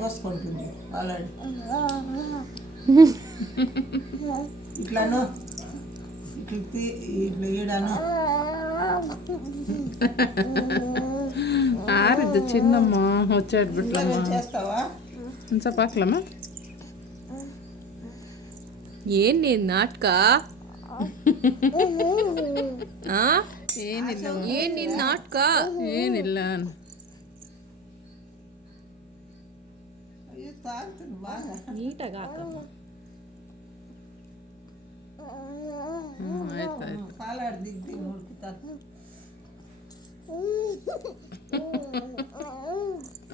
పోసుకుంటుంది already ఇట్లాను ఇట్లా తీ- ఇట్లా ఈడాను ಆರಿದ್ದು ಚಿನ್ನಮ್ಮ ಹೊಚ್ಚಾಡ್ ఇట్లానే ಬಿಟ್ಲಮ್ಮ చేస్తావా ಒಂದು ಸ್ವಲ್ಪ ಹಾಕ್ಲಮ್ಮ ಏನ್ ನೀನ್ ನಾಟಕ ಆ ಏನಿಲ್ಲ ಏನ್ ನಿನ್ ನಾಟಕ ಏನಿಲ್ಲ ನೀಟಾಗಿ ಹಾಕು. ಹ್ಞೂ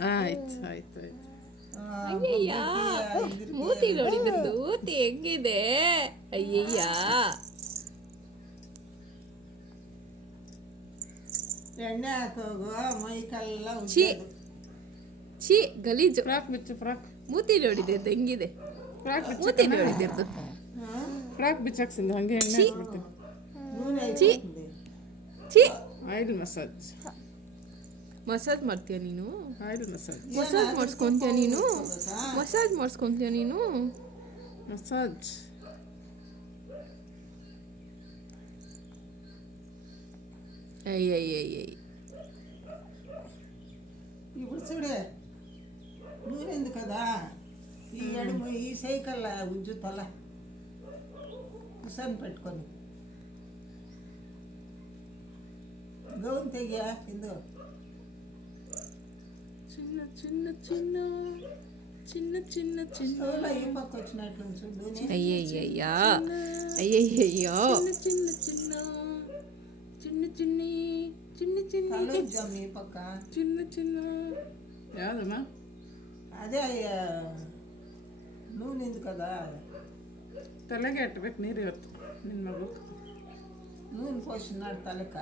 ಆಯ್ತು ಮೂತಿ ನೋಡಿ ಬಂದು ಮೂತಿ ಹೆಂಗಿದೆ? ಅಯ್ಯಯ್ಯ. ಎಣ್ಣೆ ಹಾಕೋಗು ಮೈಕಲ್ಲ ಉಚ್ಚಿ ಛೀ ಗಲೀಜು. ಫ್ರಾಕ್ ಬಿಚ್ಚು ಫ್ರಾಕ್. ಮೂತಿ ನೋಡಿದೆ ಹೆಂಗಿದೆ? ಫ್ರಾಕ್ ಮೂತಿ ಬಿಚ್ಚು ನೋಡಿದಿರ್ದು ಫ್ರಾಕ್ ಬಿಚ್ಚಾಕ್ಸಿಂದ ಹಂಗೆ ಎಣ್ಣೆ ಛೀ. ಹಾಕ್ಬಿಡ್ತೀನಿ ಛೀ. Oil massage. ಮಸಾಜ್ ಮಾಡ್ತೀಯ ನೀನು? Oil massage. ಮಸಾಜ್ ಮಾಡಿಸ್ಕೊಂತೀಯ ನೀನು? ಮಸಾಜ್ ಮಾಡಿಸ್ಕೊಂತೀಯ ನೀನು? ಮಸಾಜ್. ಅಯ್ಯಯ್ಯಯ್ಯ ಇವಳು ಸುಡೆ నూరింది కదా? ఈ ఎడుము ఈ సైకిల్ ఉజ్జు తల. కుసన్ పెట్టుకొని. గౌన్ తెగ ఇందు చిన్న చిన్న చిన్న చిన్న చిన్న చిన్న. ఏం పక్క వచ్చినట్లు చూడు అయ్యయ్యా అయ్యయ్యో చిన్న చిన్న. చిన్న చిన్ని చిన్న. చిన్న చిన్న చిన్న యాదమ్మా ಅದೇ ನೂನಿಂದ ಕದಾ? ತಲೆಗೆ ಹಟ್ಬೇಕು ನೀರು ಇವತ್ತು ನಿನ್ನ ಮಗು. ನೂನು ಪೋಷಣೆ ತಲೆಕ?